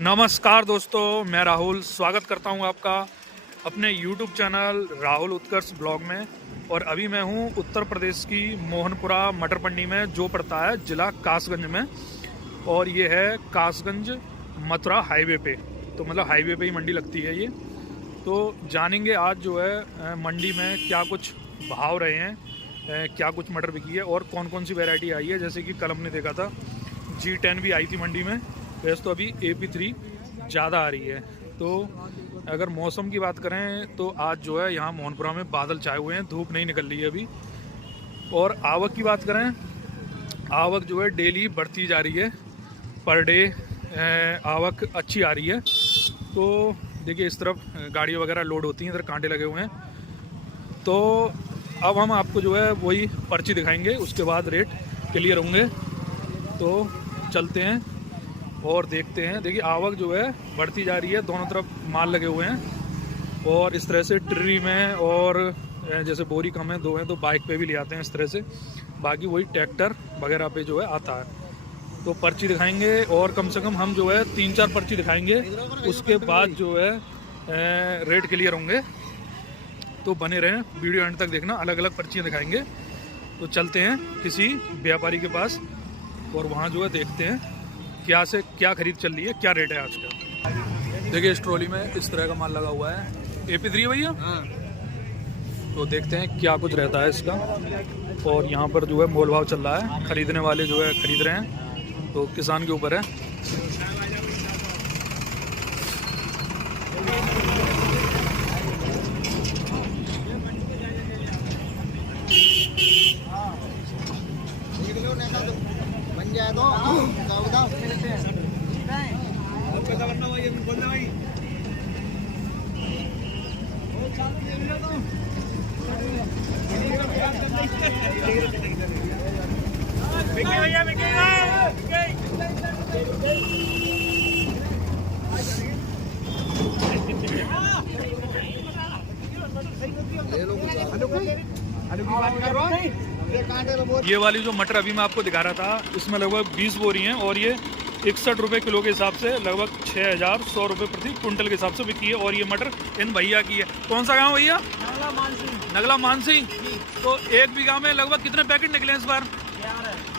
नमस्कार दोस्तों, मैं राहुल स्वागत करता हूं आपका अपने YouTube चैनल राहुल उत्कर्ष ब्लॉग में। और अभी मैं हूं उत्तर प्रदेश की मोहनपुरा मटर मंडी में, जो पड़ता है जिला कासगंज में। और ये है कासगंज मथुरा हाईवे पे, तो मतलब हाईवे पे ही मंडी लगती है ये। तो जानेंगे आज जो है मंडी में क्या कुछ भाव रहे हैं, क्या कुछ मटर बिकी है और कौन कौन सी वैरायटी आई है। जैसे कि कल हमने देखा था G10 भी आई थी मंडी में, वैसे तो अभी AP3 ज़्यादा आ रही है। तो अगर मौसम की बात करें तो आज जो है यहाँ मोहनपुरा में बादल छाए हुए हैं, धूप नहीं निकल रही है अभी। और आवक की बात करें, आवक जो है डेली बढ़ती जा रही है, पर डे आवक अच्छी आ रही है। तो देखिए इस तरफ गाड़ियाँ वगैरह लोड होती हैं, इधर कांटे लगे हुए हैं। तो अब हम आपको जो है वही पर्ची दिखाएंगे, उसके बाद रेट क्लियर होंगे। तो चलते हैं और देखते हैं। देखिए आवक जो है बढ़ती जा रही है, दोनों तरफ माल लगे हुए हैं। और इस तरह से ट्री में और जैसे बोरी कम है, दो हैं तो बाइक पे भी ले आते हैं इस तरह से। बाकी वही ट्रैक्टर वगैरह पे जो है आता है। तो पर्ची दिखाएंगे और कम से कम हम जो है 3-4 पर्ची दिखाएंगे, उसके बाद जो है रेट क्लियर होंगे। तो बने रहें, वीडियो एंड तक देखना, अलग अलग पर्चियाँ दिखाएंगे। तो चलते हैं किसी व्यापारी के पास और वहाँ जो है देखते हैं क्या से क्या खरीद चल रही है, क्या रेट है आज का। देखिए इस ट्रॉली में इस तरह का माल लगा हुआ है, AP3 है भैया। तो देखते हैं क्या कुछ रहता है इसका। और यहाँ पर जो है मोल भाव चल रहा है, खरीदने वाले जो है खरीद रहे हैं, तो किसान के ऊपर है। ये वाली जो मटर अभी मैं आपको दिखा रहा था, इसमें लगभग 20 बोरी हैं और ये 61 रुपये किलो के हिसाब से लगभग 6100 रुपये प्रति कुंटल के हिसाब से बिकी है। और ये मटर इन भैया की है। कौन सा गांव भैया? नगला मानसिंह। तो एक बीघा में लगभग कितने पैकेट निकले इस बार?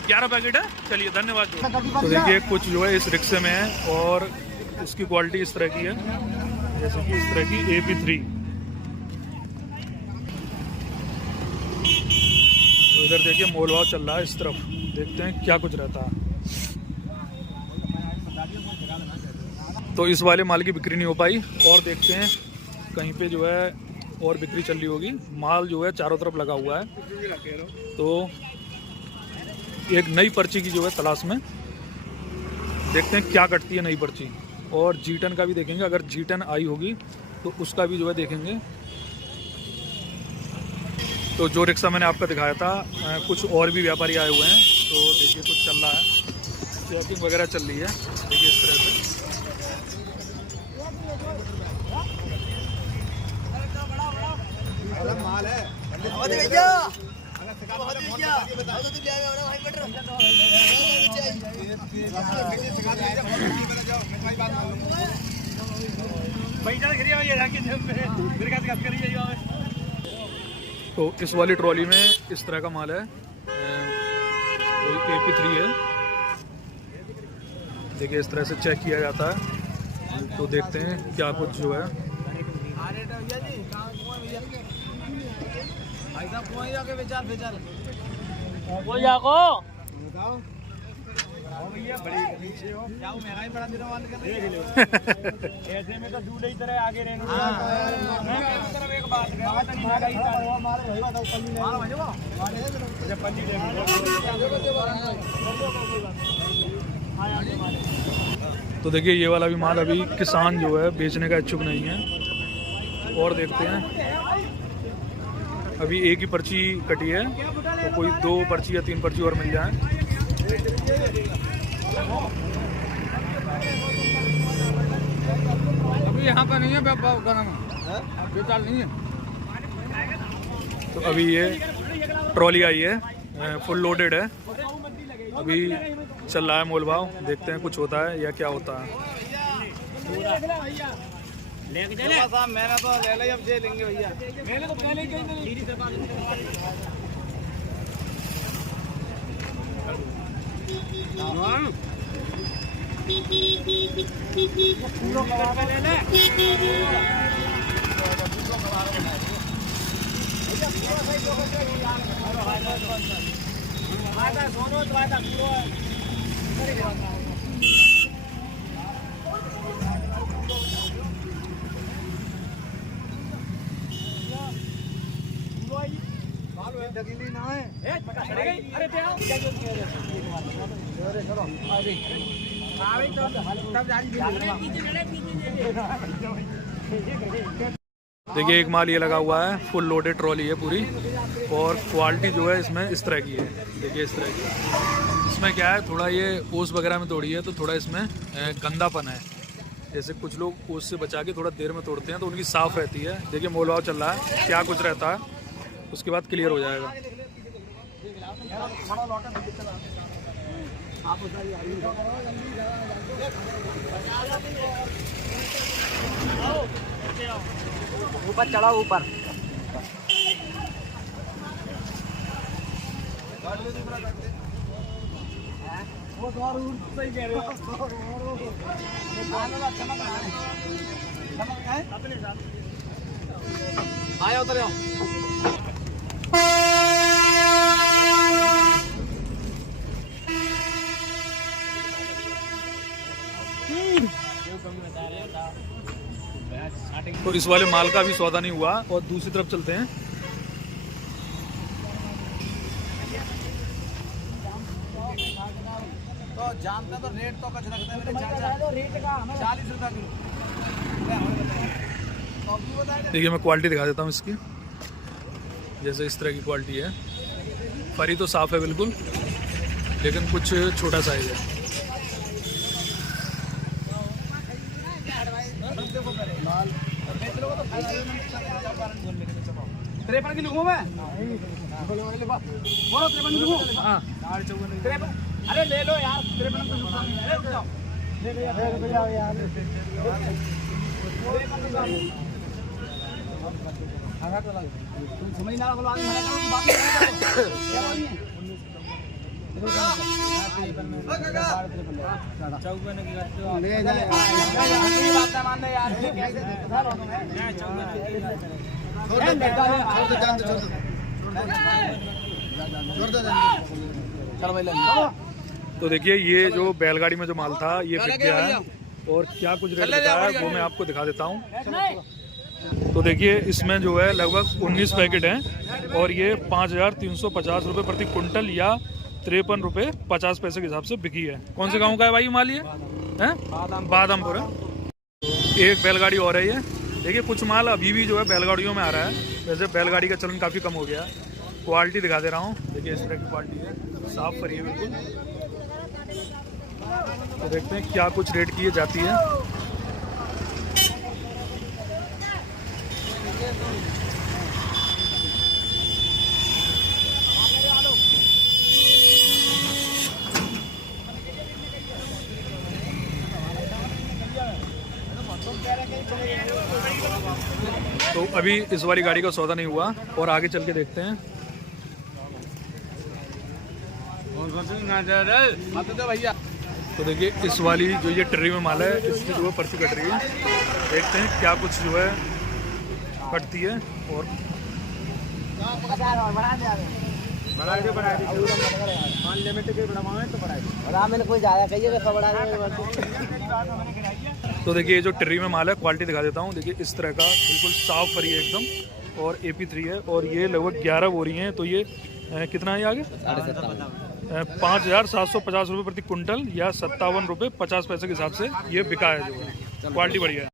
11 पैकेट है। चलिए धन्यवाद। तो देखिए कुछ जो है इस रिक्शे में है और इसकी क्वालिटी इस तरह की है, जैसे कि इस तरह की AP3। तो इधर देखिए मोल भाव चल रहा है, इस तरफ देखते हैं क्या कुछ रहता है। तो इस वाले माल की बिक्री नहीं हो पाई और देखते हैं कहीं पे जो है और बिक्री चल रही होगी। माल जो है चारों तरफ लगा हुआ है। तो एक नई पर्ची की जो है तलाश में, देखते हैं क्या कटती है नई पर्ची। और G10 का भी देखेंगे, अगर G10 आई होगी तो उसका भी जो है देखेंगे। तो जो रिक्शा मैंने आपको दिखाया था, कुछ और भी व्यापारी आए हुए हैं। तो देखिए कुछ चल रहा है, चेकिंग वगैरह चल रही है। देखिए इस तरह से माल है। तो इस वाली ट्रॉली में इस तरह का माल है, AP3 है। देखिए इस तरह से चेक किया जाता है। तो देखते हैं क्या कुछ जो है। तो देखिए ये वाला भी माल अभी किसान जो है बेचने का इच्छुक नहीं है। और देखते हैं अभी एक ही पर्ची कटी है, तो कोई 2 पर्ची या 3 पर्ची और मिल जाए। अभी यहाँ पर नहीं है, बेचाल नहीं है। तो अभी ये ट्रॉली आई है, फुल लोडेड है। अभी चल रहा है मोल भाव, देखते हैं कुछ होता है या क्या होता है। लेके चले साहब, मैंने तो ले लिया, अब से लेंगे भैया। मैंने तो पहले ही ना है। अरे देखिए एक माल ये लगा हुआ है, फुल लोडेड ट्रॉली है पूरी, और क्वालिटी जो है इसमें इस तरह की है। देखिए इस तरह की, इसमें क्या है, थोड़ा ये ओस वगैरह में तोड़ी है तो थोड़ा इसमें गंदापन है। जैसे कुछ लोग ओस से बचा के थोड़ा देर में तोड़ते हैं तो उनकी साफ़ रहती है। देखिए मोल भाव चल रहा है, क्या कुछ रहता है, उसके बाद क्लियर हो जाएगा। ऊपर चढ़ाओ, ऊपर आया उतर जाओ। तो इस वाले माल का भी सौदा नहीं हुआ, और दूसरी तरफ चलते हैं। तो जानते तो रेट तो कुछ रखते हैं मेरे चाचा, रेट का 40 रुपया किलो। देखिए मैं क्वालिटी दिखा देता हूँ इसकी। जैसे इस तरह की क्वालिटी है, फरी तो साफ़ है बिल्कुल, लेकिन कुछ छोटा साइज है। तिरपन की लिखूं मैं, बोलो 53 की लिखूं। हाँ 53, अरे ले लो यार, 53 का नुकसान नहीं है, ले लो यार। समझ ना बोलो, आगे मना करो, बात क्या बोली है। तो देखिए ये जो बैलगाड़ी में जो माल था ये बिक गया है, और क्या कुछ रेट बताया है वो मैं आपको दिखा देता हूँ। तो देखिए इसमें जो है लगभग 19 पैकेट हैं, और ये 5350 रुपये प्रति कुंटल या 53 रुपये 50 पैसे के हिसाब से बिकी है। कौन से गांव का है भाई ये माल, ये है बादामपुर है। एक बैलगाड़ी और है ये। देखिए कुछ माल अभी भी जो है बैलगाड़ियों में आ रहा है, वैसे बैलगाड़ी का चलन काफ़ी कम हो गया है। क्वालिटी दिखा दे रहा हूँ, देखिए इस तरह की क्वालिटी है, साफ फरी है बिल्कुल। तो देखते हैं क्या कुछ रेट की जाती है। तो अभी इस वाली गाड़ी का सौदा नहीं हुआ, और आगे चल के देखते हैं। भैया तो देखिए इस वाली जो ये ट्रे में माल है, इसकी जो है पर्ची कट रही है। देखते हैं क्या कुछ जो है कटती है। और तो देखिए जो ट्री में माल है, क्वालिटी दिखा देता हूँ। देखिए इस तरह का बिल्कुल साफ फरी है एकदम, और AP3 है, और ये लगभग 11 बोरी हैं। तो ये कितना है आगे, 5750 रुपये प्रति कुंटल या 57 रुपये 50 पैसे के हिसाब से ये बिका है। जो है क्वालिटी बढ़िया है।